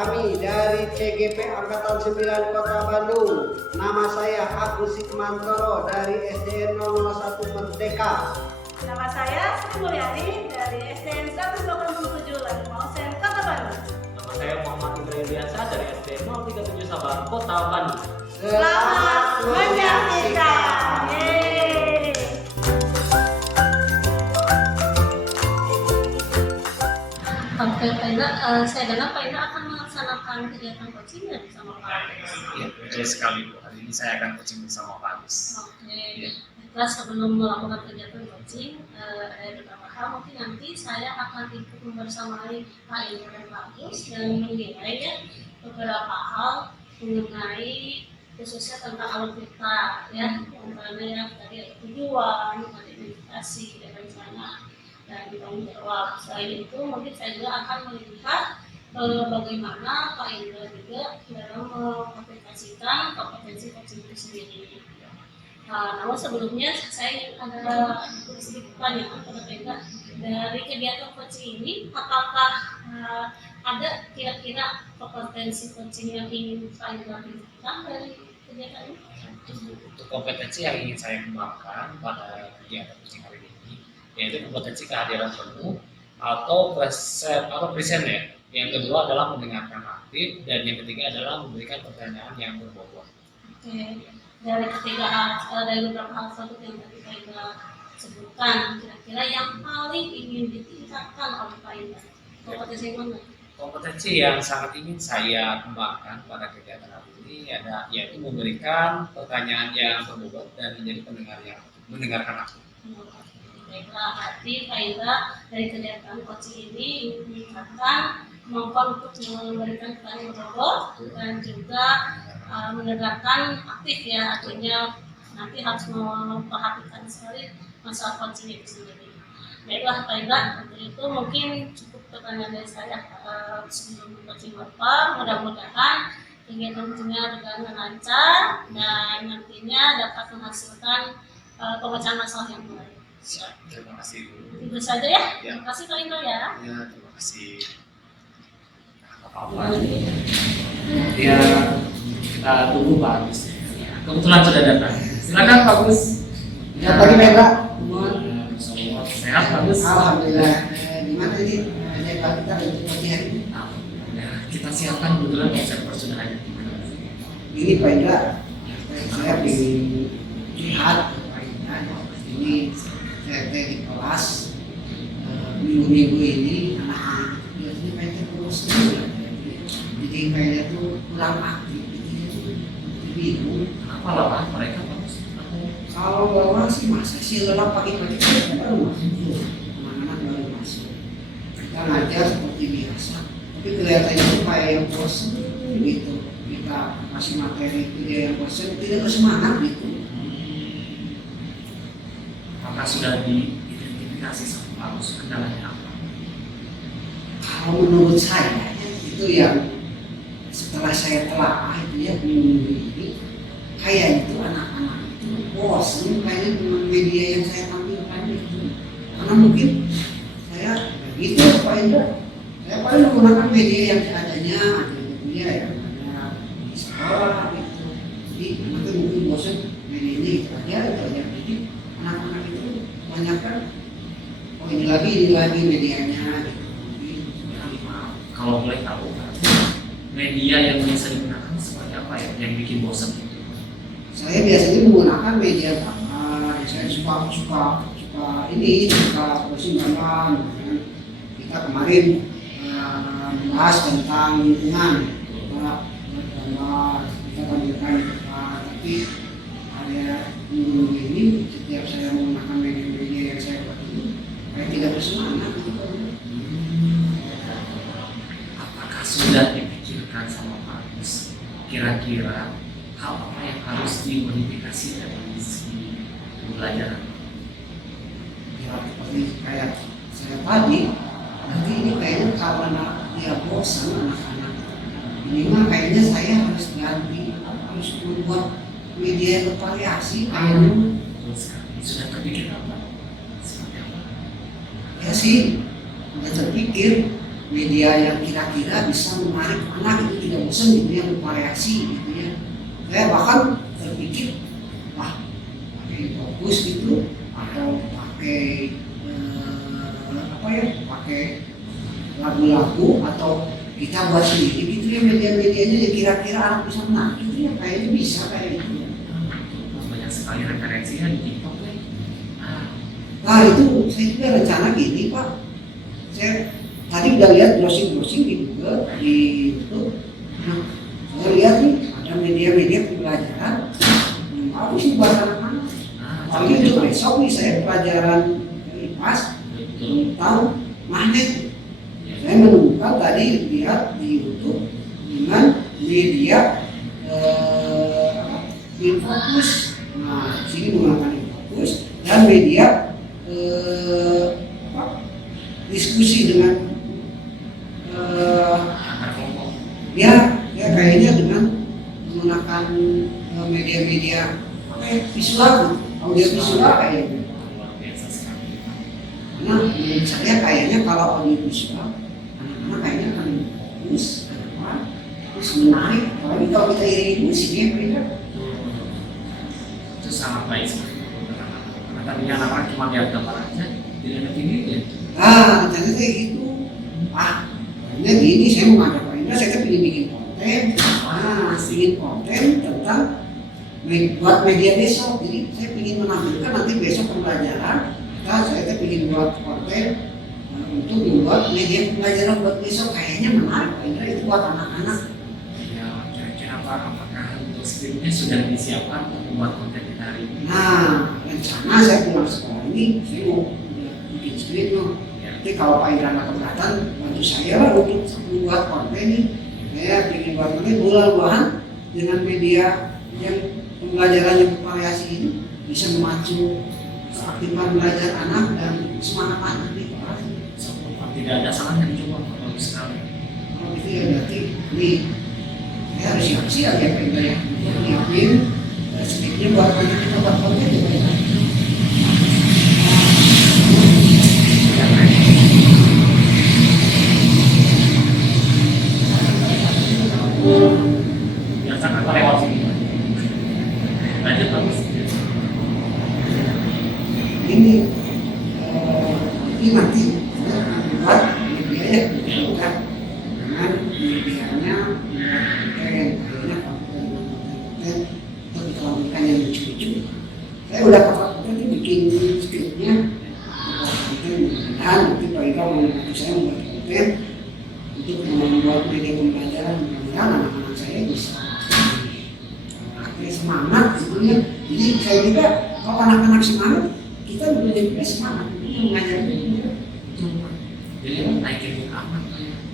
Kami dari CGP Angkatan 9 Kota Bandung. Nama saya Agus Sikmantoro dari SDN 001 Merdeka. Nama saya Sri Mulyani dari SDN 187 Ladimausen, Kota Bandung. Nama saya Muhammad Ibrahim Biasa dari SDN 037 Sabang, Kota Bandung. Selamat menyaksikan. Yeay. Oke, Pak Indra, saya dengar Pak Indra akan melaksanakan kegiatan coaching bersama Pak Agus. Ya, betul sekali Bu. Hari ini saya akan coaching bersama Pak Agus. Oke, Nah, sebelum melakukan kegiatan coaching, ada beberapa hal mungkin nanti saya akan ikut membersamai Pak Indra dan Pak Agus dan menilai ya beberapa hal mengenai khususnya tentang alutsista ya, umpamanya ya tadi ada tujuan, ada identifikasi, dan rencana dan tanggung jawab. Selain itu mungkin saya juga akan melihat bagaimana Pak Indra juga dalam mengaplikasikan kompetensi coaching itu sendiri. Namun sebelumnya saya ada sedikit pertanyaan kepada Pak Indra, dari kegiatan coaching ini apakah ada kira-kira kompetensi coaching yang ingin Pak Indra berikan dari kegiatan ini? Untuk kompetensi yang ingin saya kembangkan pada kegiatan coaching hari ini, yaitu kompetensi kehadiran penuh atau present ya. Yang kedua adalah mendengarkan aktif, dan yang ketiga adalah memberikan pertanyaan yang berbobot. Oke, dari dari beberapa hal tersebut yang tadi Pak Indra sebutkan, kira-kira yang paling ingin ditingkatkan oleh Pak Indra, kompetensi mana? Kompetensi yang sangat ingin saya kembangkan pada kegiatan hari ini yaitu memberikan pertanyaan yang berbobot dan menjadi mendengarkan aktif. Baiklah, berarti Pak Indra dari kegiatan coaching ini ingin meningkatkan kemampuan untuk memberikan pertanyaan berbobot dan juga mendengarkan aktif ya, artinya nanti harus memperhatikan sekali masalah coaching itu sendiri. Baiklah Pak Indra, untuk itu mungkin cukup pertanyaan dari saya sebelum coaching Bapak. Mudah-mudahan kegiatan coachingnya berjalan lancar dan nantinya dapat menghasilkan pemecahan masalah yang baik. Terima kasih Bu. Itu saja ya. Ya. Terima kasih Pak Indra ya. Ya, terima kasih. Apa-apa. Ya, kita tunggu Pak Agus. Kebetulan sudah datang. Silakan Pak Agus. Selamat pagi Mega. Sehat Pak Agus. Alhamdulillah. Di mana ini ada kita untuk latihan? Ya, kita siapkan kebetulan konsep persudahannya. Ini Pak Indra, saya lihat ini saya di kelas minggu-minggu ini anak-anak biasanya kayaknya terus jadi kayaknya tuh kurang aktif, jadi bingung. Apa lelah mereka Pak Agus? Kalau lelah sih masa sih lelah pagi-pagi baru masuk, anak-anak baru masuk. Kita ngajar seperti biasa, tapi kelihatannya tuh kayak yang bosan gitu. Kita kasih materi itu dia yang bosan, tidak bersemangat gitu. Apakah sudah diidentifikasi sama Pak Agus kendalanya apa? Kalau menurut saya itu yang setelah saya telah itu ya ini kayak itu anak-anak itu bosan kayaknya dengan media yang saya tampilkan itu, karena mungkin saya begitu Pak Indra, saya paling menggunakan media yang seadanya ya yang ada di sekolah gitu, jadi nanti mungkin bosan medianya itu aja jadi anak-anak itu banyak kan, oh ini lagi medianya gitu. Kalau boleh tahu, media yang bisa digunakan seperti apa ya yang bikin bosan itu? Saya biasanya menggunakan media gambar, saya suka posting gambar. Kita kemarin membahas tentang lingkungan, gambar, kita tampilkan di depan. Tapi ada minggu ini setiap saya menggunakan media yang saya buat ini, saya tidak bersemangat. Apakah sudah dipikirkan sama Pak Agus kira-kira hal apa yang harus dimodifikasi dari segi pembelajaran? Ya, seperti kayak saya tadi, nanti ini kayaknya karena dia bosan anak-anak. Ini mah kayaknya saya harus ganti, harus membuat media yang bervariasi kayaknya. Terus sudah terpikir apa? Seperti apa? Ya sih, udah terpikir, media yang kira-kira bisa menarik anak itu tidak bosan gitu ya, bervariasi gitu ya. Saya bahkan terpikir, wah pakai fokus gitu atau pakai pakai lagu-lagu atau kita buat sendiri gitu ya media-medianya yang kira-kira anak bisa menarik gitu ya, kayaknya bisa kayak gitu ya. Banyak sekali referensinya di TikTok nih. Nah itu saya juga rencana gini Pak, saya tadi udah lihat browsing di Google, di YouTube. Nah, saya lihat nih ada media-media pembelajaran yang bagus nih buat anak-anak. Apalagi untuk besok nih saya pelajaran IPAS tentang magnet. Saya menemukan tadi lihat di YouTube dengan media Infocus. Nah, sini menggunakan Infocus dan media diskusi dengan ya kayaknya dengan menggunakan media-media visual, audio visual kayaknya. Luar biasa sekali. Nah, menurut saya kayaknya kalau audio visual anak-anak kayaknya akan fokus ke depan, terus menarik. Apalagi kalau kita iringi musiknya mereka. Itu sangat baik sekali. Karena tadinya anak-anak cuma lihat gambar aja, tidak ada videonya. Ah, ternyata kayak gitu. Ini gini, saya mau ngajak Pak Indra, saya kan ingin bikin konten. Bikin konten tentang buat media besok. Jadi saya ingin menampilkan nanti besok pembelajaran. Saya kan ingin buat konten untuk membuat media pembelajaran buat besok. Kayaknya menarik Pak Indra, itu buat anak-anak. Ya, kira-kira apakah untuk skripnya sudah disiapkan untuk membuat konten kita hari ini? Nah, rencana saya pulang sekolah ini, saya mau bikin skrip loh. Nanti kalau Pak Indra nggak keberatan, bantu saya lah untuk membuat konten ini. Saya ingin buat konten bulan-bulan dengan media yang pembelajarannya bervariasi ini bisa memacu keaktifan belajar anak dan semangat anak di kelas. Tidak ada salahnya dicoba, bagus sekali. Kalau gitu ya berarti ini saya harus siap-siap ya Pak Indra ya. Nyiapin skripnya buat nanti kita buat konten ya Pak Indra. Biasa kan lewat sini. Lanjut bagus. Ini nanti buat medianya bukan dengan medianya konten tapi kalau bukan yang lucu-lucu saya udah kapal itu bikin skripnya konten mudah-mudahan nanti Pak Ika mau membantu saya membuat konten untuk membuat media pembelajaran mudah-mudahan anak-anak saya bisa semangat sebetulnya. Jadi saya juga kalau anak-anak semangat kita juga semangat mengajar juga. Jadi naikin aman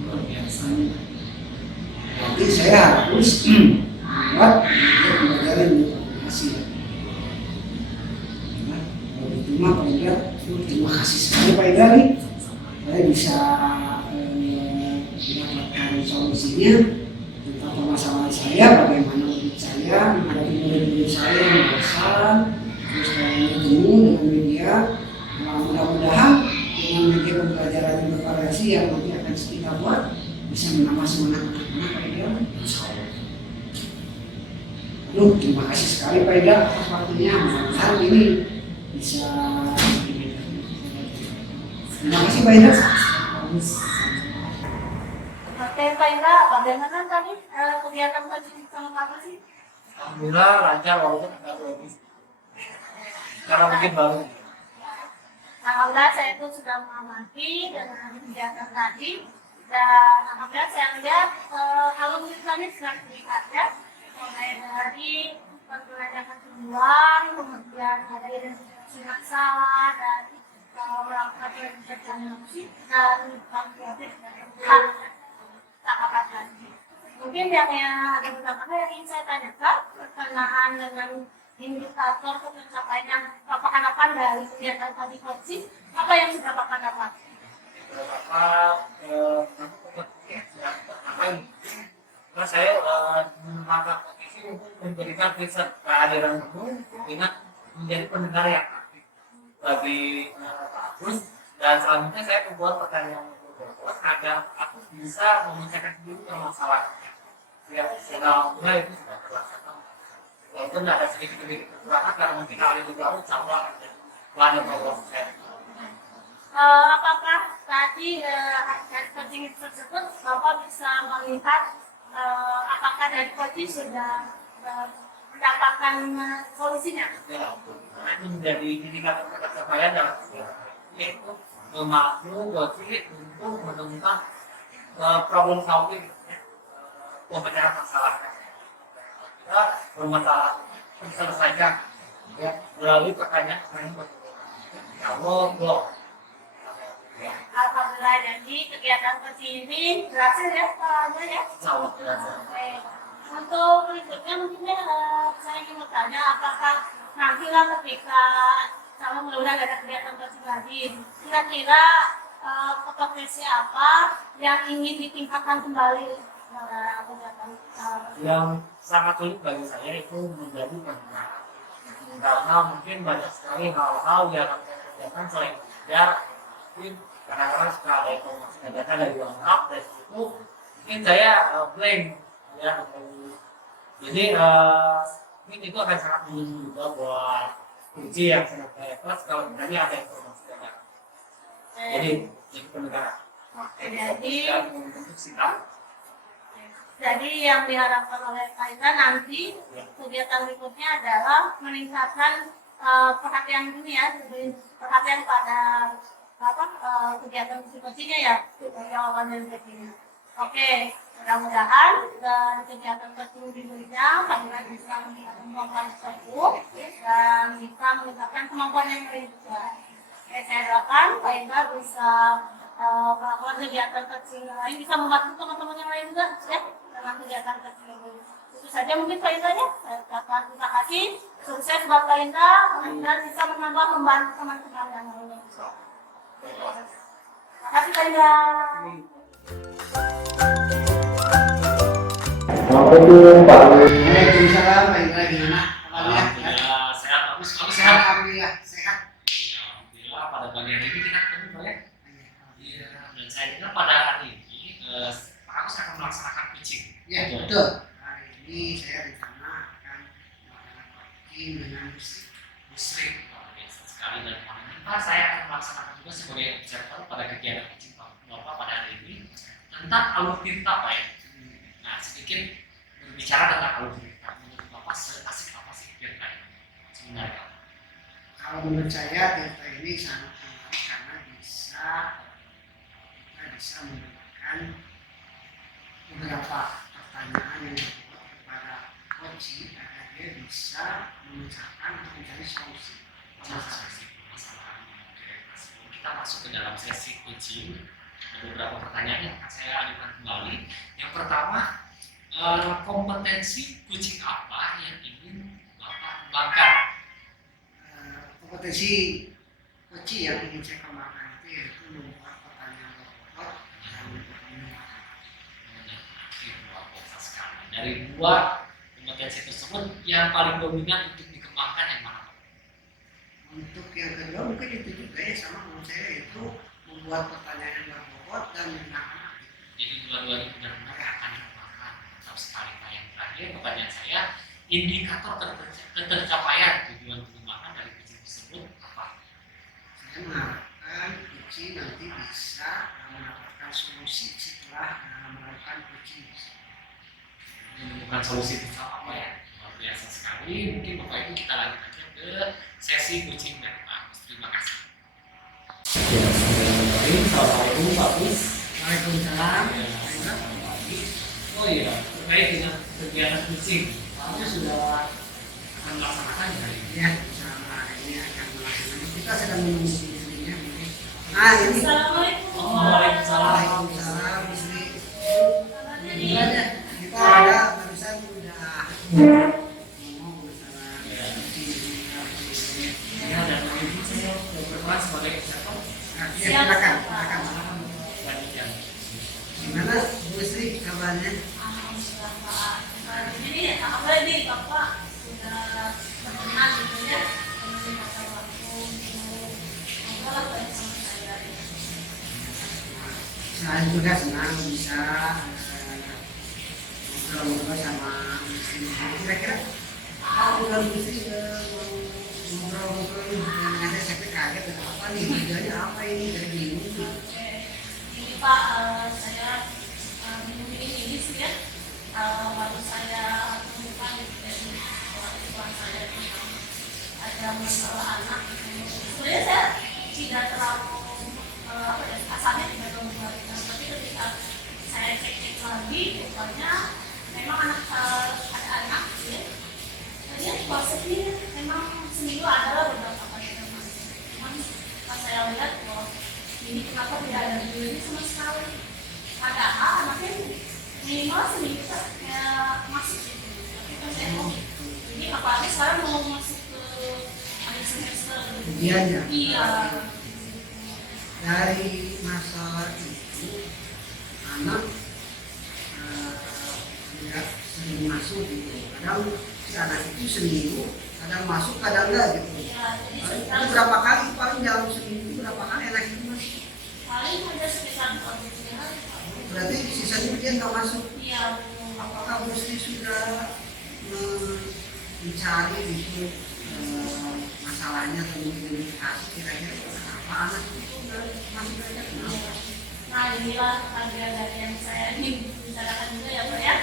luar biasa. Jadi saya harus buat pembelajaran hasil. Nah, kalau itu mah Pak Indra, terima kasih sekali Pak Indra nih. Saya bisa mendapatkan solusinya tentang permasalahan saya, bagaimana menurut saya menghadapi murid-murid saya yang bosan, terus kayaknya ketemu dengan media. Nah, mudah-mudahan dengan media pembelajaran yang bervariasi yang nanti akan kita buat bisa menambah semangat anak-anak Pak Indra. Terima kasih sekali Pak Indra atas waktunya. Mudah-mudahan ini bisa. Terima kasih Pak Indra. Oke Pak Indra, bagaimana tadi kegiatan tadi sama apa sih? Alhamdulillah lancar walaupun agak lebih. Karena mungkin baru. Alhamdulillah saya itu sudah mengamati dengan kegiatan tadi dan alhamdulillah saya lihat alumni kami sudah terlihat ya, mulai dari pembelajaran tujuan, kemudian ada identifikasi masalah dan melakukan pekerjaan musik dan tanggapan tadi. Mungkin yang ada beberapa hal yang ingin saya tanyakan berkenaan dengan indikator pencapaian harapan dari kegiatan tadi coaching, apa yang sudah Bapak dapat? Karena saya mengangkat posisi untuk memberikan riset kehadiran guru minat menjadi pendengar yang aktif bagi Pak Agus, dan selanjutnya saya membuat pertanyaan ada bisa memecahkan dulu permasalahannya. Ya, setelah itu sudah terlaksana. Walaupun ada sedikit-sedikit kekurangan karena mungkin hal itu baru sama banyak proses. Apakah tadi dari coaching tersebut Bapak bisa melihat apakah dari coaching sudah mendapatkan solusinya? Ya, itu menjadi indikator pencapaian dalam yaitu memaknai coaching untuk menemukan problem solving, pemecahan masalah. Kita bermasalah selesaikan ya melalui pertanyaan kalau blok. Alhamdulillah, jadi kegiatan coaching ini berhasil ya Pak ya. Oke. Untuk berikutnya mungkin saya ingin bertanya apakah nantilah ketika kalau mudah-mudahan ada kegiatan coaching lagi, kira-kira kompetensi apa yang ingin ditingkatkan kembali kegiatan Yang sangat sulit bagi saya itu menjadi pendengar, karena mungkin banyak sekali hal-hal yang kerjakan selain belajar. Mungkin kadang-kadang suka ada informasi data dari lengkap dari situ mungkin saya blank ya. Jadi mungkin itu akan sangat menunjukkan juga buat uji yang sangat kelas kalau sebenarnya ada informasi data. Jadi pendengaran. Jadi yang diharapkan oleh Kaisa nanti kegiatan berikutnya adalah meningkatkan perhatian ini ya, perhatian pada kegiatan coachingnya ya, jawaban dan coachingnya. Oke, mudah-mudahan dan kegiatan coaching berikutnya kalian bisa meningkatkan kemampuan tersebut dan bisa meningkatkan kemampuan yang lain juga. Oke, saya doakan Kaisa bisa melakukan kegiatan coaching lain, bisa membantu teman-teman yang lain juga ya dengan kegiatan coaching ini. Itu saja mungkin Kaisa ya. Saya ucapkan terima kasih, sukses buat Kaisa dan bisa menambah membantu teman-teman yang lainnya. Terima kasih Kaisa. Waalaikumsalam, Pak Indra gimana kabarnya? Alhamdulillah sehat, bagus, kamu sehat? Alhamdulillah sehat. Alhamdulillah pada pagi hari ini kita ketemu Pak ya. Iya, dan saya dengar pada hari ini Pak Agus akan melaksanakan pitching. Ya betul. Hari ini saya rencana akan melakukan coaching dengan Musrik, luar biasa sekali dan Pak saya akan melaksanakan juga sebagai observer pada kegiatan pitching Bapak pada hari ini tentang alutsista Pak ya. Nah sedikit berbicara tentang alutsista, menurut Bapak seasik apa sih Tirta ini sebenarnya? Kalau menurut saya Tirta ini sangat menarik karena kita bisa mendapatkan beberapa pertanyaan yang dibuat kepada coaching agar dia bisa memecahkan atau mencari solusi masalah. Kita masuk ke dalam sesi coaching. Ada beberapa pertanyaan yang akan saya ajukan kembali. Yang pertama, kompetensi coaching apa yang ingin Bapak kembangkan? Kompetensi coaching yang ingin saya kembangkan itu yaitu membuat pertanyaan robot dan menggunakan. Dari dua kompetensi tersebut yang paling dominan untuk dikembangkan yang mana? Untuk yang kedua mungkin itu juga ya sama menurut saya yaitu membuat pertanyaan yang robot dan menggunakan. Jadi dua-duanya benar-benar akan dikembangkan. Tetap sekali Pak. Yang terakhir pertanyaan saya, indikator ketercapaian tujuan pengembangan dari coaching tersebut apa? Saya mengharapkan coaching nanti bisa mendapatkan solusi setelah melakukan coaching. Menemukan solusi bersama Pak ya. Luar biasa sekali. Mungkin Bapak Ibu kita lanjut aja ke sesi coaching dari Pak Agus. Terima kasih. Assalamualaikum Pak Agus. Waalaikumsalam. Oh iya, terkait dengan kegiatan coaching, Pak sudah akan melaksanakan hari ini. Ya, insyaallah ini akan melaksanakan. Kita sedang menunggu istrinya mungkin. Nah ini. Assalamualaikum. Waalaikumsalam istri. Jadi Kita ada barusan udah ngomong masalah Ini ada ibu saya berperan sebagai observer. silakan. Banyak yang Gimana Bu Sri kabarnya? alhamdulillah Pak. Jadi apa nih Bapak sudah berkenan gitu ya menyempatkan waktu untuk ngobrol sama saya. Saya saya juga senang bisa ngobrol-ngobrol sama istri. Kira-kira kalau udah istri ngobrol-ngobrol dengan saya kaget apa nih kerjanya apa ini jadi bingung. Ini Pak, saya minggu ini sih ya, baru saya temukan dari orang saya tentang ada masalah anak. Sebenarnya saya tidak terlalu asalnya tidak terlalu memperhatikan, tapi ketika saya cek lagi, rupanya memang ada anak ya. Dia konsepnya memang seminggu adalah beberapa kali memang pas saya lihat bahwa ini kenapa tidak ada video sama sekali, padahal anaknya minimal seminggu masuk gitu. Tapi kan saya mau ini apalagi sekarang mau masuk ke akhir semester Ujiannya. iya. Dari masalah itu anak tidak sering masuk gitu. Kadang si anak itu seminggu, kadang masuk, kadang enggak gitu. Ya, jadi Itu sekitar berapa kali paling dalam seminggu berapa kali anak itu masuk? paling ada sekitar 2 hari Pak. Berarti sisanya dia nggak masuk. Iya, Apakah Bu Sri sudah mencari gitu masalahnya atau mengidentifikasi kira-kira apa anak itu nggak masuk aja kenapa? nah inilah bagian dari yang saya ingin bicarakan juga ya Pak ya.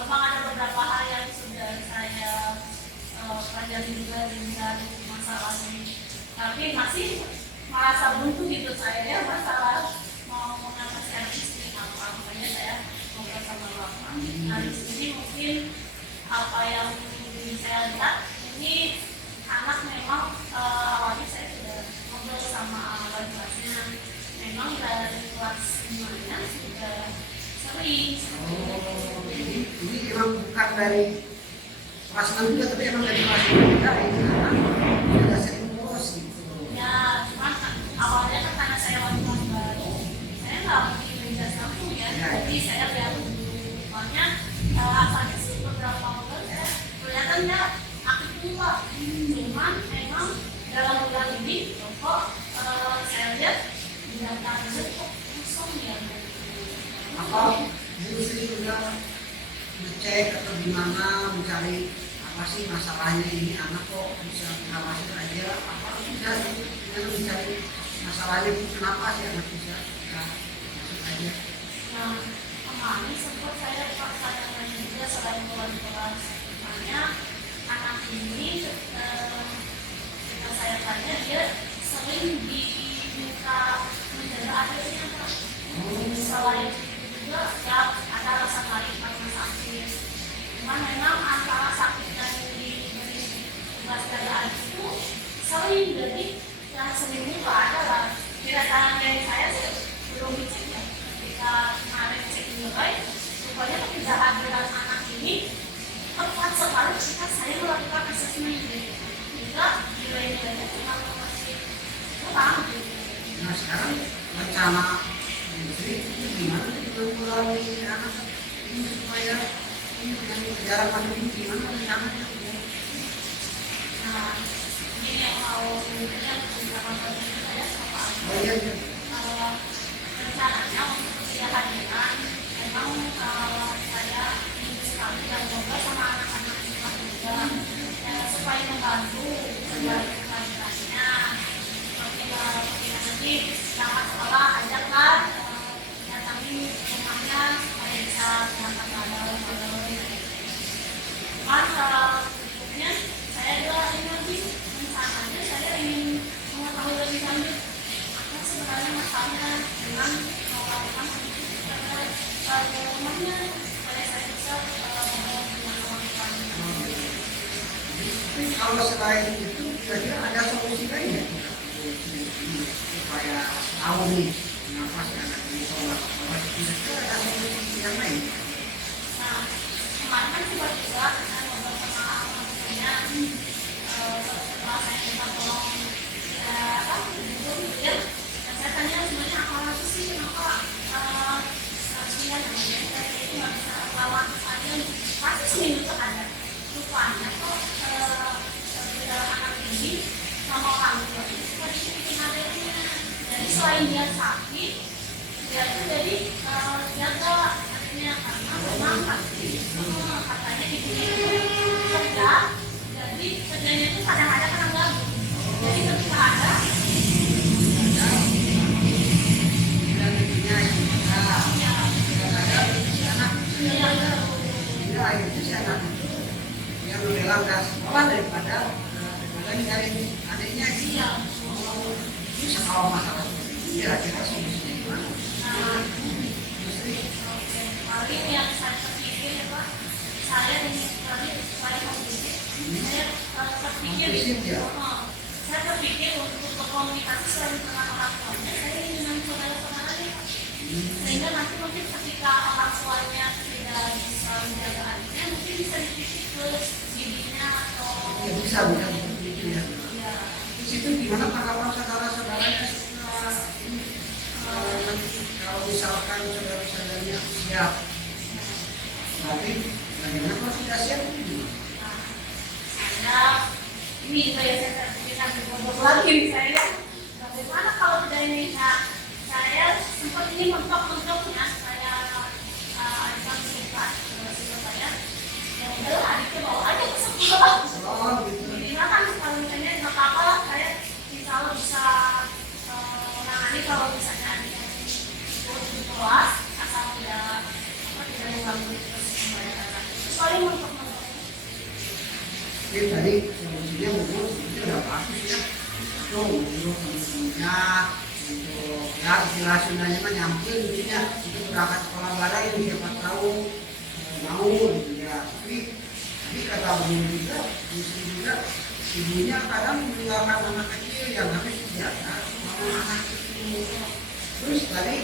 Memang ada beberapa hal yang sudah saya pelajari juga dengan masalah ini, tapi masih merasa buntu gitu saya ya masalah mau mengatasi anak istri apa, makanya saya ngobrol sama Bapak. Nah di sini mungkin apa yang saya lihat ini anak memang awalnya saya sudah ngobrol sama wali-walinya, memang dari kelas 5-nya sudah sering Ini memang bukan dari kelas 6 juga, tapi emang dari kelas 5 juga ini anak sudah sering bolos gitu. ya, cuman awalnya kan karena saya wali-wali baru, saya nggak mungkin menjelas langsung ya, jadi saya lihat soalnya asalnya sih beberapa bulan saya kelihatannya aktif juga, cuman memang dalam bulan ini kok saya lihat datanya kok kosong ya. Apa Bu Sri sudah ngecek atau gimana mencari apa sih masalahnya ini anak kok bisa nggak masuk aja, apa sudah dengan mencari masalahnya kenapa sih anak bisa nggak masuk aja? Nah, kemarin sempat saya tanya juga selain kelas, misalnya anak ini ketika saya tanya dia sering diminta menjaga adiknya Pak. Selain itu juga ya ada rasa sakit karena sakit. Cuman memang antara sakit dan diberi tugas dari adik itu sering, jadi yang seminggu nggak ada lah. Kira-kira dari saya sih belum dicek ya. Ketika kemarin cek nilai, rupanya ketidakhadiran anak ini tepat sekali ketika saya melakukan asesmen juga nilai-nilainya cuma masih kurang gitu. Nah sekarang rencana Bu Sri itu gimana sih mengulangi anak ini supaya ini dengan jarak masuk ini gimana rencananya? Nah, ini yang mau sebenarnya beberapa kali saya sama Pak Agus. Oh iya, iya. Rencananya untuk ketidakhadiran memang saya ingin sekali dan ngobrol sama anak-anak sekolah juga supaya membantu kehadirannya. Seperti nanti berangkat sekolah ajaklah datangi rumahnya supaya bisa berangkat pada cuman berikutnya saya juga ingin nanti rencananya saya ingin mengetahui lebih lanjut apa sebenarnya masalahnya dengan melakukan pada rumahnya supaya saya bisa ngobrol dengan orang tuanya. Tapi kalau selain itu kira-kira ada solusi lain ya supaya tahu nih kenapa si anak ini tolak bahwa kira-kira ada solusi yang lain? Nah, kemarin kan tiba-tiba saya ngobrol sama orang tuanya setelah saya minta tolong ya apa gitu ya, dan saya tanya sebenarnya apa sih kenapa sebenarnya namanya itu nggak bisa lawan aja pasti seminggu tuh ada rupanya kok anak ini sama orang tua itu suka dibikin adanya, jadi selain dia sakit ya itu jadi jaga artinya karena memang katanya di sini itu kerja, jadi kerjanya itu kadang-kadang kadang gabung. Jadi ketika ada yang rela nggak sekolah daripada nyari adiknya dia bisa kalau masalah kira-kira solusinya gimana? paling yang saya terpikir ya Pak, saya ingin sekali supaya saya terpikir saya terpikir untuk berkomunikasi selain dengan orang tuanya, saya ingin dengan saudara-saudaranya, sehingga nanti mungkin ketika orang tuanya tidak bisa menjaga adiknya, mungkin bisa dititip ke bibinya atau Ya, bisa seperti itu ya. ya. Di situ gimana tanggapan saudara-saudaranya kalau misalkan saudara-saudaranya siap, berarti bagaimana kalau tidak siap? Saya ini saya bisa berbohong lagi nih saya. Bagaimana kalau tidak ini? Nah, saya sempat ini mentok-mentoknya saya akan singkat saya. Yang udah adiknya bawa aja ke sekolah. Oh gitu. Jadi kan kalau misalnya nggak apa-apa lah, saya insya Allah bisa menangani kalau misalnya adiknya itu kelas asal tidak mengganggu terus pembayaran. Paling mentok-mentok. Jadi tadi solusinya mungkin itu udah bagus ya. Itu untuk temennya, untuk ya istilah Sundanya mah nyamperin intinya untuk berangkat sekolah bareng siapa tahu mau gitu ya. Tapi kata beliau juga, istri juga ibunya kadang meninggalkan anak kecil yang habis biasa mau anak kecil. Terus tadi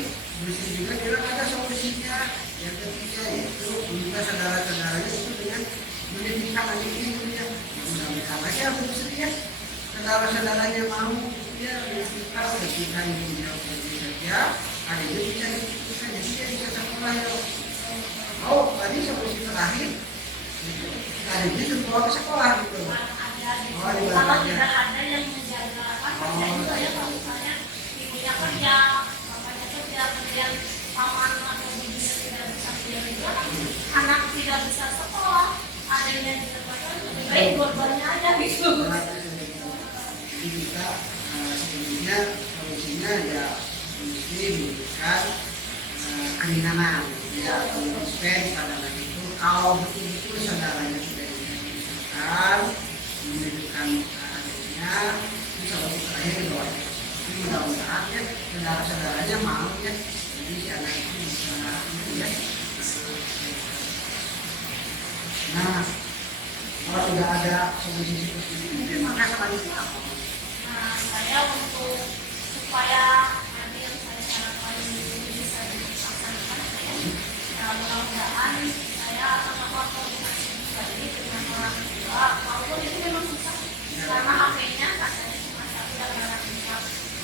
istri juga bilang ada solusinya yang ketiga yaitu meminta saudara-saudaranya itu dengan mendidikan anak ini ya. Mudah-mudahan aja begitu ya. Saudara-saudaranya mau dia mendidikan ketika ibunya pergi kerja, adiknya bisa dididikkan jadi dia bisa sekolah ya. Oh, tadi solusi terakhir adiknya dibawa ke sekolah gitu. Kalau tidak ada yang menjaga kerja juga ya, kalau misalnya ibunya kerja, bapaknya kerja, kemudian paman atau bibinya tidak bisa kerja juga, anak tidak bisa sekolah, adanya di sekolah, lebih baik dua-duanya aja gitu. Jadi kita sebenarnya solusinya ya mesti memberikan keringanan ya atau respect pada anak itu kalau betul-betul saudaranya sudah diberikan menunjukkan adiknya bisa lebih terakhir di bawah. Jadi mudah-mudahan ya saudara-saudaranya mau ya jadi si anak itu bisa ya. Nah kalau sudah ada solusi seperti ini maka sama itu apa? Nah, saya untuk supaya nanti yang saya harapkan bisa dilaksanakan, ya mudah-mudahan saya akan melakukan komunikasi pribadi dengan orang tua, walaupun itu memang susah karena HP-nya katanya cuma satu dan orang tua.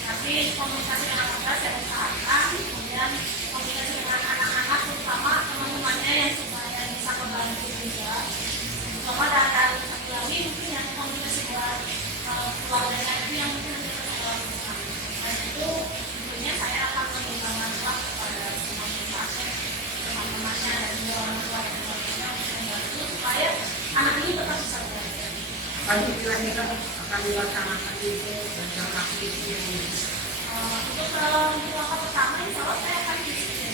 Tapi komunikasi dengan orang tua saya usahakan, kemudian komunikasi dengan anak-anak terutama teman-temannya yang supaya bisa membantu juga. Terutama dari satu lagi mungkin yang komunikasi buat keluarganya itu yang mungkin nanti sekolah rumah. Dan itu tentunya saya akan meminta maaf kepada semua pihak, teman-temannya dan juga orang tua dan keluarganya untuk membantu supaya anak ini tetap bisa belajar. Tadi kira-kira akan dilaksanakan itu dan aktiviti yang Untuk langkah pertama insya Allah saya akan disiplin.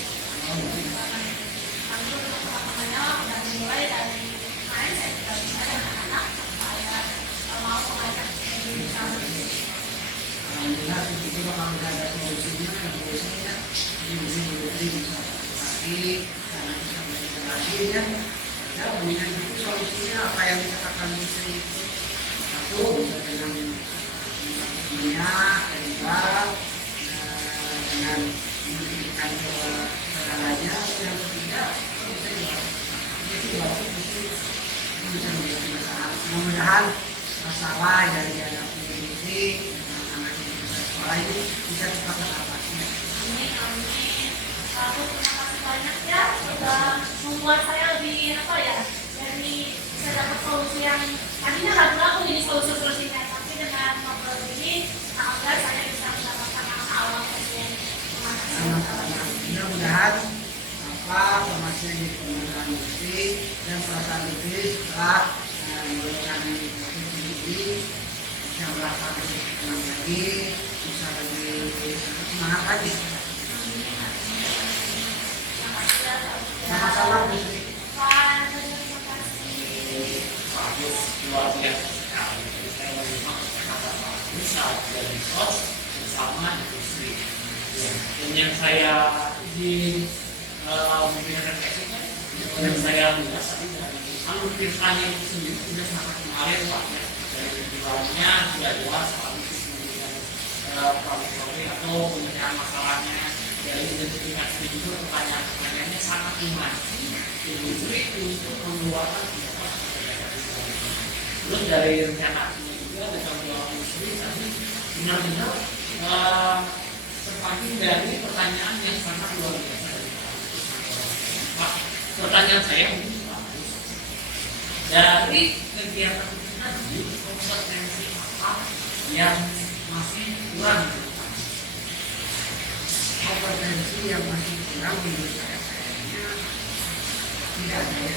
Lalu untuk teman-temannya dan mulai dari kemarin saya sudah bisa dengan anak supaya mau mengajak alhamdulillah itu bakal ada solusinya yang biasanya ini bisa lagi karena bisa belajar lagi ya ya mendingan itu solusinya apa yang dikatakan istri itu satu bisa dengan minyak kedua dengan memberikan ke saudaranya yang ketiga bisa juga itu bagus itu bisa menjadi masalah mudah-mudahan masalah dari anak ini anak ini bisa sekolah ini bisa cepat teratasi. Amin. Aku terima kasih banyak ya sudah membuat saya lebih apa ya dari bisa dapat solusi yang tadinya ragu-ragu jadi solusi-solusinya, tapi dengan ngobrol ini alhamdulillah saya bisa mendapatkan awal yang Sama-sama. mudah-mudahan apa informasi yang dikemukakan musik dan perasaan ini setelah melakukan ini bisa merasa lebih tenang lagi, bisa lebih semangat lagi. Sama-sama musik. Bagus, luar biasa sekali. Jadi saya memang kata-kata bisa dari coach bersama industri. Ya. Dan yang saya di mungkin refleksikan, yang saya lihat tadi dari alur ceritanya itu sendiri sudah sangat menarik Pak ya. Dari pikirannya sudah jelas soal itu problem atau pemecahan masalahnya, dari identifikasi juga pertanyaan-pertanyaannya sangat luas. Industri untuk mengeluarkan terus dari rencana juga ada tanggung industri tadi benar-benar terpancing dari pertanyaan yang sangat luar biasa Pak. Pertanyaan saya mungkin bagus dari kegiatan kita di kompetensi apa yang masih kurang, Kompetensi yang masih kurang menurut saya kayaknya tidak ada ya.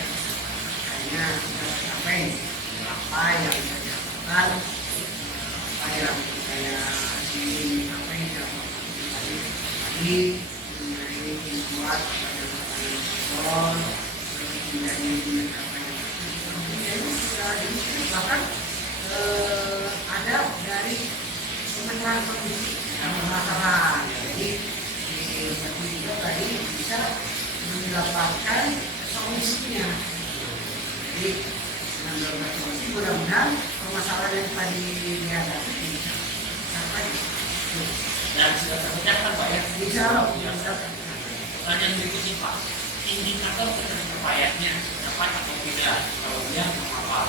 Hanya sudah sampai apa yang saya dapatkan, apa yang saya ingin apa yang saya tadi mengenai membuat kontrol menjadi apa yang bahkan ada dari pemecahan solusi yang bermasalah. Jadi seperti itu tadi bisa mendapatkan solusinya. Jadi mudah-mudahan permasalahan yang tadi dihadapi bisa sampai dan sudah terpecahkan Pak ya. bisa Pertanyaan berikutnya Pak, indikator pencapaiannya dapat atau tidak, kalau dia apa?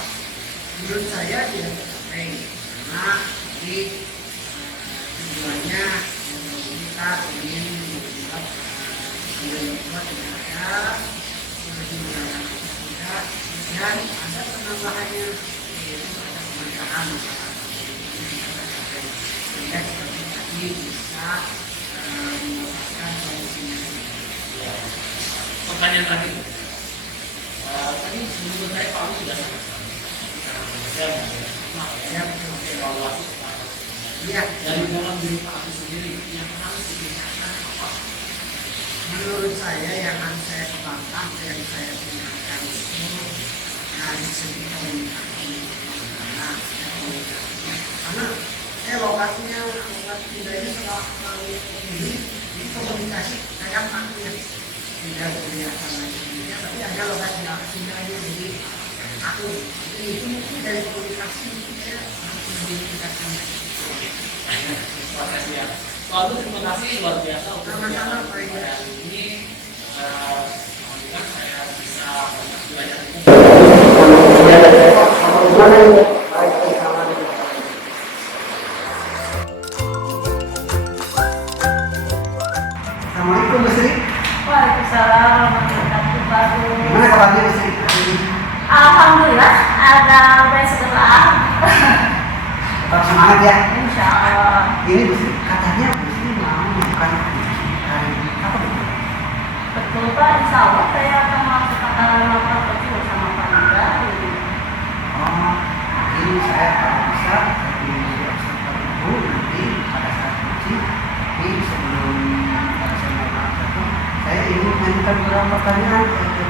menurut saya tidak tercapai karena di tujuannya kita ingin membuat tidak ada menggunakan tidak dan ada penambahannya yaitu ada pemecahan masalah sehingga seperti tadi bisa mendapatkan solusinya. Pertanyaan terakhir, tadi menurut saya Pak sudah sangat Ya, evaluasi iya. dari dalam diri Pak Agus sendiri yang harus ditingkatkan apa? Menurut saya yang harus saya kembangkan, yang saya tingkatkan itu dari segi komunikasi, karena lokasinya budaya selalu ini komunikasi kayak maknya tidak kelihatan lagi, tapi ada lokasi lokasinya jadi aku itu mungkin dari komunikasi mungkin saya harus lebih tingkatkan. Terima kasih ya. Lalu terima kasih luar biasa untuk Sama-sama, Pak. hari ini. Alhamdulillah saya bisa banyak belajar. Assalamualaikum Bu Sri. Waalaikumsalam warahmatullahi wabarakatuh. Gimana kabarnya Bu Sri? Alhamdulillah ada baik setelah. Tetap semangat ya. Insya Allah. Ini Bu Sri, katanya Bu Sri mau bukan hari ini. Apa betul? Betul Pak, insya Allah saya akan melakukan laporan kerja bersama Pak Nida. Oh, ini saya kalau bisa diobservasi dulu nanti pada saat uji. Tapi sebelum saya melakukan satu, saya ingin menanyakan beberapa pertanyaan ke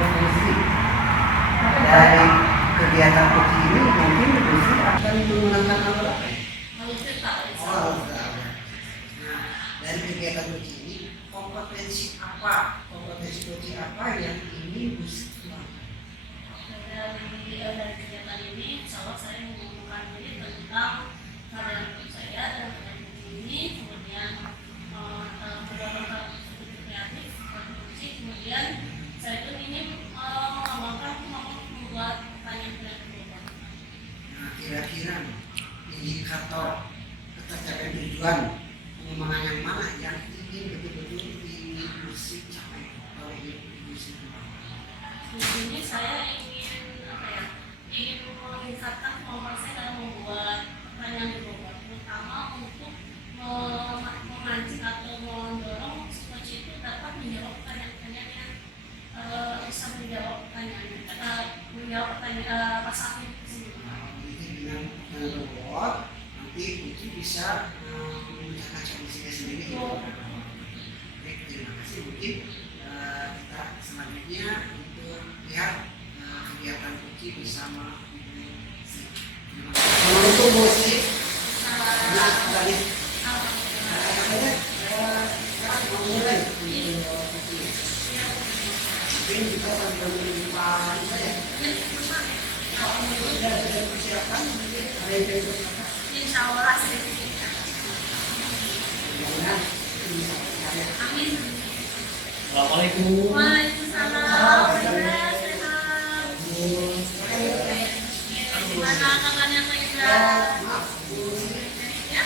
Bu Sri. Dari kegiatan uji ini mungkin Bu Sri akan menggunakan apa? Oh, nah, dari kegiatan uji ini kompetensi uji apa yang ingin Bu Sri lakukan? Dari kegiatan ini, insya Allah saya mengumumkan diri tentang karya hidup saya dan kegiatan ini, kemudian beberapa kreatif, produksi, kemudian saya pun ingin mengembangkan kemampuan membuat pertanyaan-pertanyaan global. Nah, kira-kira indikator tercapai tujuan pengembangan yang mana yang ingin betul-betul diindustri capai oleh industri kembangkan? Di sini saya ingin ingin meningkatkan kemampuan saya dalam membuat pertanyaan global, terutama untuk memancing atau mendorong coach itu dapat menjawab Pak Safi. Dengan robot nanti Uci bisa memecahkan solusinya sendiri. Baik, terima kasih mungkin kita selanjutnya untuk lihat kegiatan Uci bersama untuk musik. Nah, tadi sekarang mau mulai mungkin kita sambil menjumpai saya. Sudah persiapan mungkin ada yang persiapan. Insya Allah sih. Mudah-mudahan bisa berkarya. Amin. Assalamualaikum. Waalaikumsalam. Sehat. Gimana kabarnya Kak Indra? Maaf, Ya.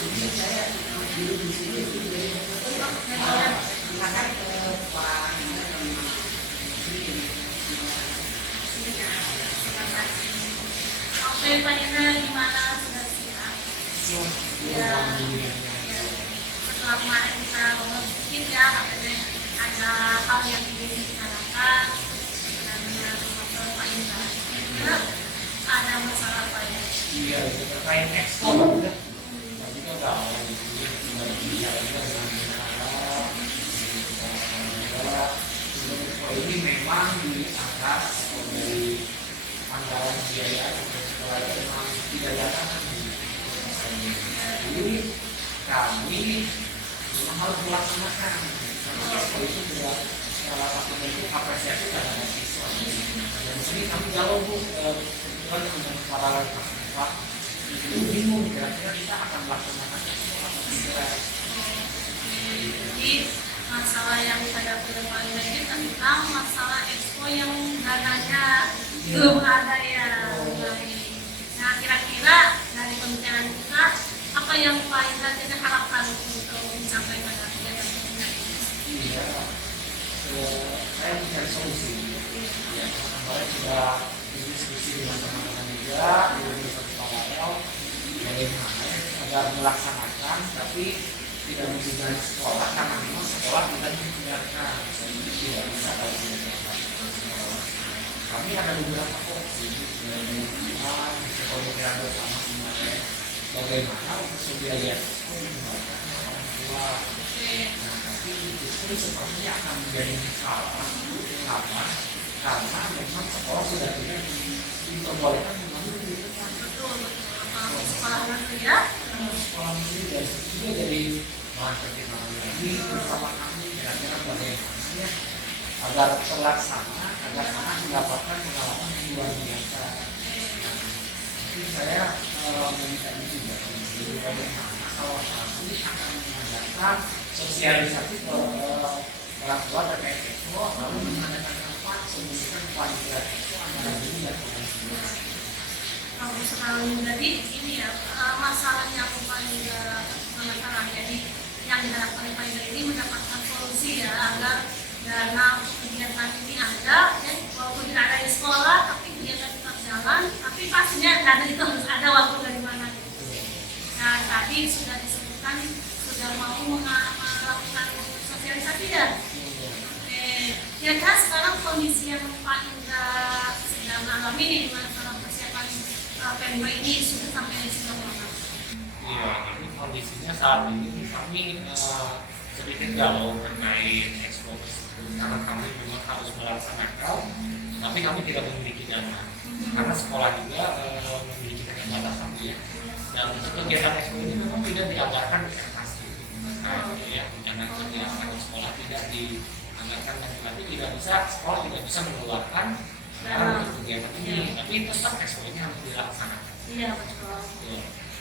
ini saya dulu di sini silakan ke Pak Indra dan Mas Sri. Oke Pak Indra, gimana sudah siap? Ya. Setelah kemarin kita ngomong sedikit ya, katanya ada hal yang ingin dibicarakan dan teman-teman Pak Indra. Kira ada masalah apa ya? Iya, terkait ekspor ya. Tadi kan kalau bicara juga dengan ini memang di atas dari anggaran biaya sekolah memang tidak datang. Jadi kami memang harus melaksanakan karena ekspor itu juga salah satu bentuk apresiasi terhadap siswa. Dan di sini kami jauh kebetulan dengan para Pak itu bingung kira-kira kita akan melaksanakan ekspor atau tidak. Jadi masalah yang pada Pak Indra ini tentang masalah expo yang dananya belum ada ya. Nah kira-kira dari pembicaraan kita apa yang Pak Indra kita harapkan untuk mencapai pada kegiatan ini? Iya, saya mencari solusi. Ya, kemarin sudah berdiskusi dengan teman-teman juga di Universitas Paralel bagaimana agar melaksanakan tapi tidak menggunakan sekolah karena memang sekolah tidak ditinggalkan tidak bisa kalau tidak kami ada beberapa opsi dengan pemikiran bersama sebenarnya bagaimana untuk membiayai orang tua. Nah, tapi itu sepertinya akan menjadi masalah kenapa? Karena memang sekolah sudah tidak diperbolehkan mengambil pendidikan. Betul, kalau sekolah negeri ya. Sekolah negeri dan juga jadi bahan pertimbangan lagi bersama kami kira-kira bagaimana ya agar terlaksana agar anak mendapatkan pengalaman yang luar biasa. Jadi saya meminta juga jadi bagaimana kalau kami akan mengadakan sosialisasi ke orang tua terkait itu lalu mengadakan apa solusikan panitia itu antara ini dan orang. Kalau sekarang jadi ini ya masalah yang paling masalah jadi yang diharapkan oleh Pak Indra ini mendapatkan solusi ya agar dana untuk kegiatan ini ada ya walaupun tidak ada di sekolah tapi kegiatan tetap jalan tapi pastinya dana itu harus ada walaupun dari mana gitu. Nah tadi sudah disebutkan sudah mau melakukan sosialisasi ya. Oke, kira-kira sekarang kondisi yang Pak Indra sedang alami nih masalah persiapan PMB ini sudah sampai sejauh mana? Iya, jadi kondisinya saat ini kami sedikit galau terkait ekspor tersebut karena kami memang harus melaksanakan, tapi kami tidak memiliki dana karena sekolah juga memiliki keterbatasan ya. Dan untuk kegiatan ekspor ini memang tidak dianggarkan investasi. Ya, jangan kegiatan sekolah tidak dianggarkan dan berarti tidak bisa sekolah tidak bisa mengeluarkan untuk kegiatan ini, tapi tetap ekspor ini harus dilaksanakan. Iya betul.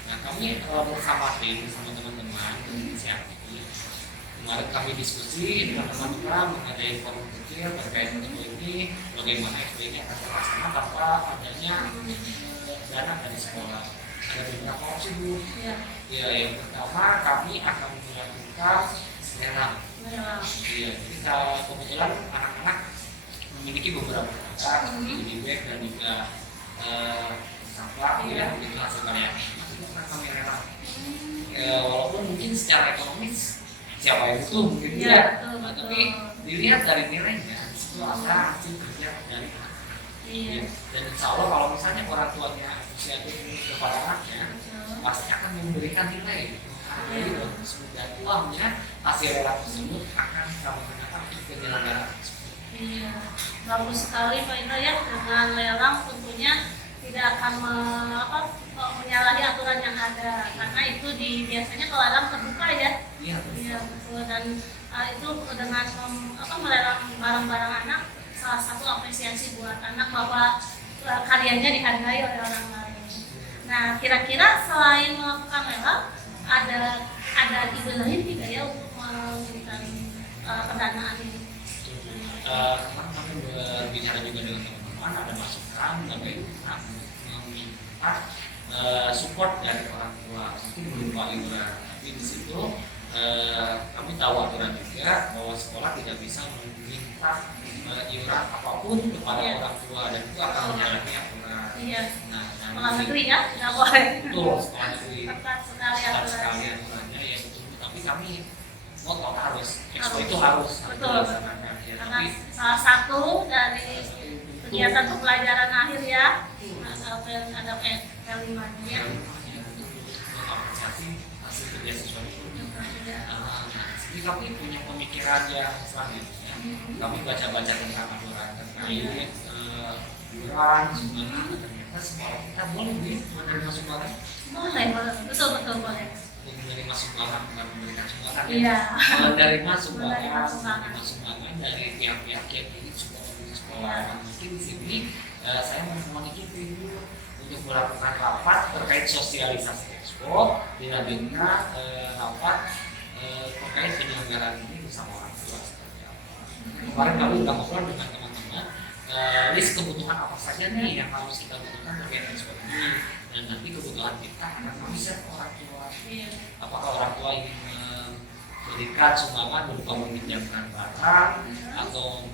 Nah kami bersama tim sama teman-teman inisiatif. Kemarin kami diskusi dengan teman-teman mengenai forum kecil terkait expo ini, bagaimana expo ini akan terlaksana tanpa adanya dana dari sekolah. Ada beberapa opsi bu. Ya, yang pertama kami akan melakukan serang. Iya, jadi kebetulan anak-anak memiliki beberapa kata di web dan juga sampah ya itu hasil karya kami rela walaupun mungkin secara ekonomis siapa yang butuh mungkin ya, tapi dilihat dari nilainya itu ada hasil kerja dari Iya. Dan insya Allah kalau misalnya orang tuanya antusias kepada anaknya, pasti akan memberikan nilai. Jadi semoga uangnya hasil lelang tersebut akan kami gunakan untuk penyelenggaraan. Iya, bagus sekali Pak Indra ya, dengan lelang tentunya tidak akan menyalahi aturan yang ada, karena itu biasanya kalau lelang terbuka ya. Iya, Iya betul, dan itu dengan melelang barang-barang anak, salah satu apresiasi buat anak bahwa karyanya dihargai oleh orang lain. Nah, kira-kira selain melakukan lelang, ada ide lain tidak ya untuk memberikan pendanaan ini? Kemarin kami berbicara juga dengan teman-teman, ada masukan bagaimana meminta support dari orang tua, mungkin berupa iuran. Tapi di situ kami tahu aturan juga bahwa sekolah tidak bisa meminta iuran apapun kepada orang tua, dan itu akan menyalahi aturan. Iya. Nah, Sekolah negeri ya, tidak boleh. betul, sekolah negeri Ketat sekali ketat aturan. sekali aturannya ya betul. Tapi kami moto harus, expo itu harus dilaksanakan. Ya, Karena tapi salah satu dari kegiatan pembelajaran akhir ya, ada P5 ya. apresiasi hasil kerja siswa itu. Jadi kami punya pemikiran yang selanjutnya. Kami baca-baca tentang aturan terkait iuran, sumbangan, ternyata sekolah kita boleh menerima sumbangan. Boleh, betul boleh. Menerima sumbangan, bukan memberikan sumbangan. Iya. Menerima sumbangan, Menerima sumbangan. menerima sumbangan dari pihak-pihak yang ingin sekolah. Mungkin di sini saya mengikuti dulu untuk melakukan rapat terkait sosialisasi expo, bila-bila rapat terkait penyelenggaraan ini bersama orang tua seperti apa. Kemarin kami sudah ngobrol dengan teman-teman list kebutuhan apa saja nih yang harus kita butuhkan terkait expo ini, dan nanti kebutuhan kita akan kami share ke orang tua. Apakah orang tua ingin memberikan sumbangan berupa meminjamkan barang atau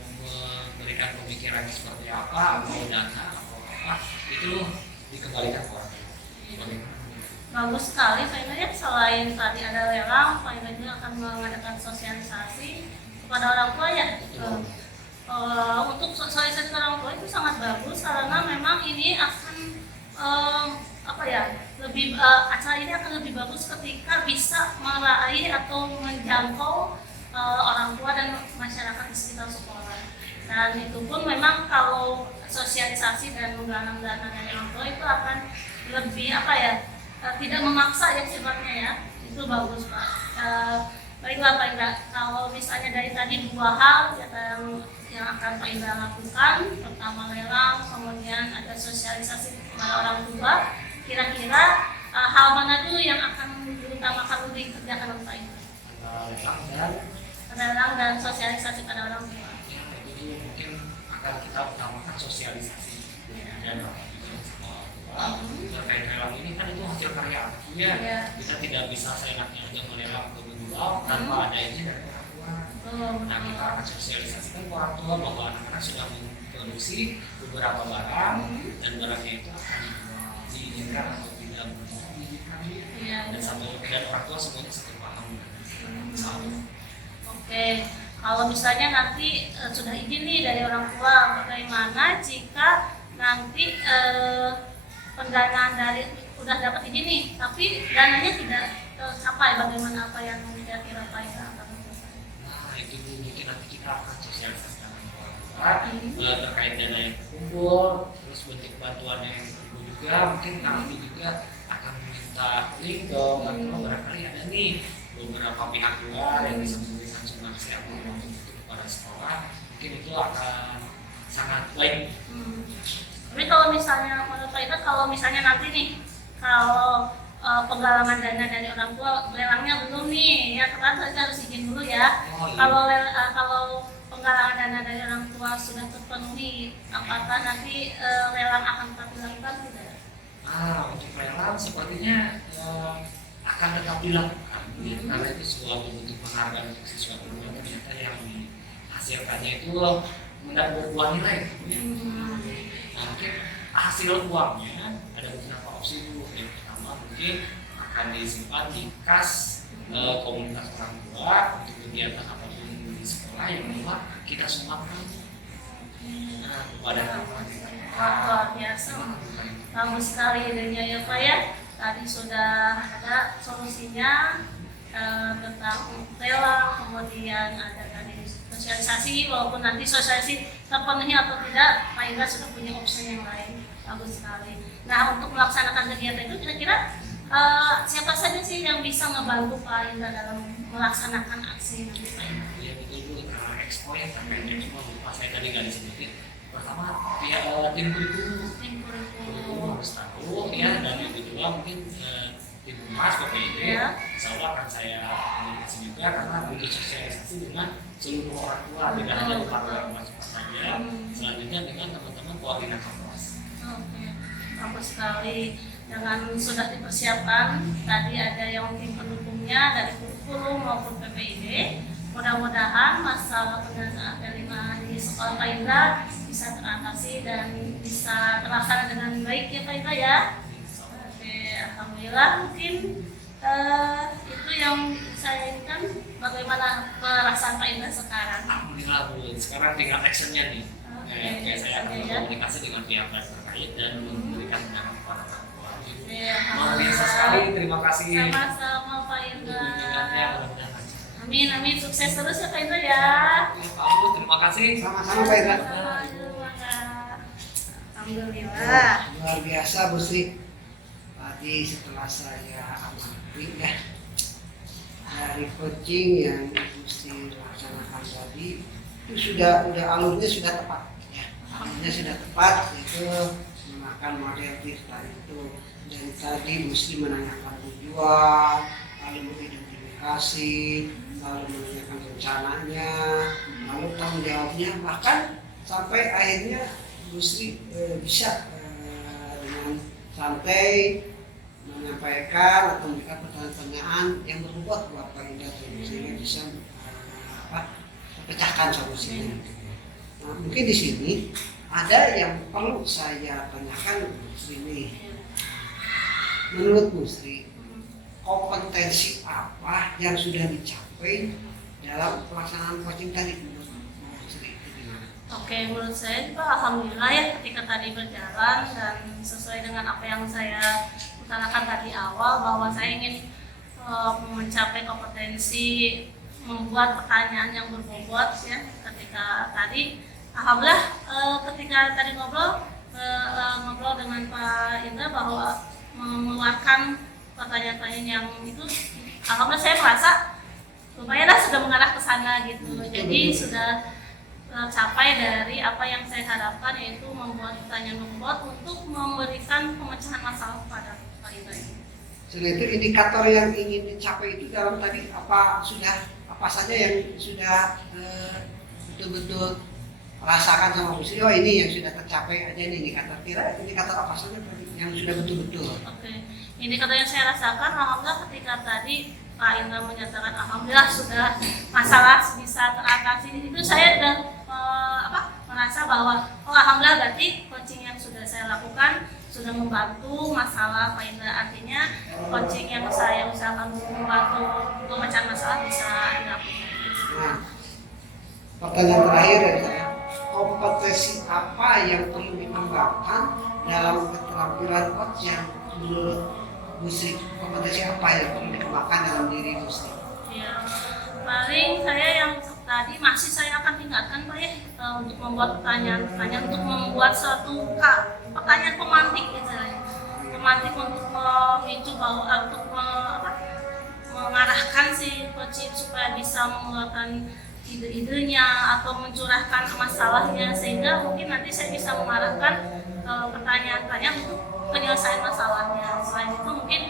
memberikan pemikiran seperti apa, atau dana atau apa, itu dikembalikan ke orang tua. Bagus sekali Pak Indra ya, selain tadi ada lelang, Pak Indra juga akan mengadakan sosialisasi kepada orang tua ya. Untuk sosialisasi ke orang tua itu sangat bagus karena memang ini akan acara ini akan lebih bagus ketika bisa meraih atau menjangkau orang tua dan masyarakat di sekitar sekolah. Dan itu pun memang kalau sosialisasi dan menggalang dana dari orang tua itu akan lebih tidak memaksa ya sifatnya ya. Itu bagus Pak. Baiklah Pak Indra, kalau misalnya dari tadi dua hal yang akan Pak Indra lakukan, pertama lelang, kemudian ada sosialisasi kepada orang tua, kira-kira hal mana dulu yang akan diutamakan dulu dikerjakan oleh Pak Indra? Lelang dan sosialisasi pada orang tua. Jadi mungkin akan kita utamakan sosialisasi dan terkait lelang ini kan itu hasil karya ya. Kita tidak bisa seenaknya aja melelang ke bawah tanpa ada izin dari orang tua. Nah, kita akan sosialisasikan ke orang tua bahwa anak-anak sudah memproduksi beberapa barang dan barangnya itu akan diizinkan atau tidak diizinkan. Dan orang tua semuanya satu paham. Oke, kalau misalnya nanti sudah izin nih dari orang tua, bagaimana jika nanti pendanaan dari udah dapat izin nih, tapi dananya tidak tercapai, bagaimana apa yang kira-kira Pak Indra akan lakukan? Nah, itu mungkin nanti kita akan sosialisasikan ke orang tua terkait dana yang terkumpul, terus bentuk bantuannya yang terkumpul juga. Mungkin kami juga akan minta link ke orang tua, barangkali ada nih beberapa pihak luar yang bisa memberikan sumbangsi atau untuk kepada sekolah. Mungkin itu akan sangat baik. Tapi kalau misalnya menurut Pak Indra, kalau misalnya nanti nih, kalau penggalangan dana dari orang tua, lelangnya belum nih, ya kan saya harus izin dulu ya. Kalau penggalangan dana dari orang tua sudah terpenuhi, apakah nanti lelang akan tetap dilakukan tidak? Untuk lelang sepertinya akan tetap dilakukan, karena itu sebuah bentuk penghargaan untuk siswa yang ternyata yang dihasilkannya itu berbuah nilai. Nah, mungkin hasil uangnya ada beberapa opsi dulu. Yang pertama mungkin akan disimpan di kas komunitas orang tua untuk kegiatan apapun di sekolah. Yang kedua kita sumbangkan kepada Wah, luar biasa. Bagus sekali idenya ya Pak ya. Tadi sudah ada solusinya tentang lelang, kemudian ada tadi sosialisasi, walaupun nanti sosialisasi terpenuhi atau tidak, Pak Indra sudah punya opsi yang lain. Bagus sekali. Nah, untuk melaksanakan kegiatan itu kira-kira siapa saja sih yang bisa ngebantu Pak Indra dalam melaksanakan aksi nanti Pak Indra? Ya betul Bu, karena expo ya, terkait expo lupa saya tadi nggak disebutin. Pertama pihak tim kurikulum harus tahu ya, dan yang kedua mungkin tim humas PPID Ya. insya Allah akan saya komunikasi juga karena butuh sosialisasi dengan seluruh orang tua, tidak hanya departemen humas saja, selanjutnya dengan teman-teman koordinator kelas. Oke, bagus sekali. Dengan sudah dipersiapkan, tadi ada yang tim pendukungnya dari kurikulum maupun PPID. Mudah-mudahan masalah pendanaan penerimaan di sekolah Pak Indra bisa teratasi dan bisa terlaksana dengan baik ya Pak Indra ya. Oke, alhamdulillah. Mungkin itu yang saya inginkan. Bagaimana perasaan Pak Indra sekarang? Alhamdulillah Bu, sekarang tinggal actionnya nih. Oke, Kayak saya akan ya. berkomunikasi dengan pihak terkait dan memberikan pendapat kepada orang tua. Oke, Luar biasa sekali, terima kasih. Sama-sama Pak Indra. Kunjungannya mudah-mudahan lancar. Amin, amin. Sukses terus ya Pak Indra ya. Ya, Pak Bu, terima kasih. Sama-sama Pak Indra. Alhamdulillah. Luar biasa Bu Sri. Tadi setelah saya amati ya dari coaching yang mesti laksanakan tadi itu sudah alurnya sudah tepat ya. Alurnya sudah tepat, yaitu menggunakan model kita itu, dan tadi mesti menanyakan tujuan, lalu mengidentifikasi, lalu menanyakan rencananya, lalu tanggung jawabnya, bahkan sampai akhirnya Gusri bisa dengan santai menyampaikan atau memberikan pertanyaan-pertanyaan yang berbobot buat Pak Indra sehingga bisa pecahkan solusinya. Nah, mungkin di sini ada yang perlu saya tanyakan Bu Sri ini. Menurut Bu Sri, kompetensi apa yang sudah dicapai dalam pelaksanaan coaching tadi? Menurut Bu Sri itu gimana? Oke, menurut saya juga alhamdulillah ya ketika tadi berjalan dan sesuai dengan apa yang saya utarakan tadi awal bahwa saya ingin mencapai kompetensi membuat pertanyaan yang berbobot ya. Ketika tadi alhamdulillah ketika tadi ngobrol dengan Pak Indra bahwa mengeluarkan pertanyaan-pertanyaan yang itu, alhamdulillah saya merasa lumayan sudah mengarah ke sana gitu. Jadi sudah tercapai dari apa yang saya harapkan, yaitu membuat pertanyaan berbobot untuk memberikan pemecahan masalah kepada Pak Indra. Selain itu indikator yang ingin dicapai itu dalam tadi apa saja yang sudah betul-betul rasakan sama Bu Sri, oh ini yang sudah tercapai aja nih indikator, kira indikator apa saja tadi yang sudah betul-betul? Oke, indikator yang saya rasakan alhamdulillah ketika tadi Pak Indra menyatakan alhamdulillah sudah masalah bisa teratasi, itu saya sudah merasa bahwa oh alhamdulillah berarti coaching yang sudah saya lakukan sudah membantu masalah Pak Indra, artinya coaching yang saya usahakan membantu pemecahan masalah bisa dilakukan. Nah, pertanyaan terakhir dari saya, kompetensi apa yang perlu dikembangkan dalam keterampilan coach yang menurut Bu Sri? Kompetensi apa yang perlu dikembangkan dalam diri Bu Sri? Ya, paling saya yang tadi masih saya akan tingkatkan Pak ya, untuk membuat pertanyaan untuk membuat suatu pertanyaan pemantik gitu ya. Pemantik untuk memicu bahwa untuk mengarahkan si coach supaya bisa mengeluarkan ide-idenya atau mencurahkan masalahnya, sehingga mungkin nanti saya bisa mengarahkan pertanyaan-pertanyaan untuk penyelesaian masalahnya. Selain itu mungkin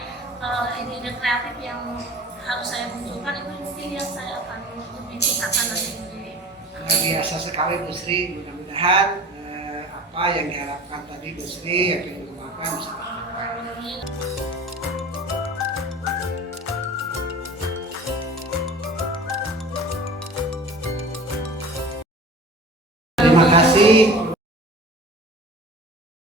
ide-ide kreatif yang harus saya munculkan itu mungkin yang saya akan lebih tingkatkan nanti. Luar biasa sekali Bu Sri, mudah-mudahan apa yang diharapkan tadi Bu Sri yang ingin dikembangkan bisa tercapai.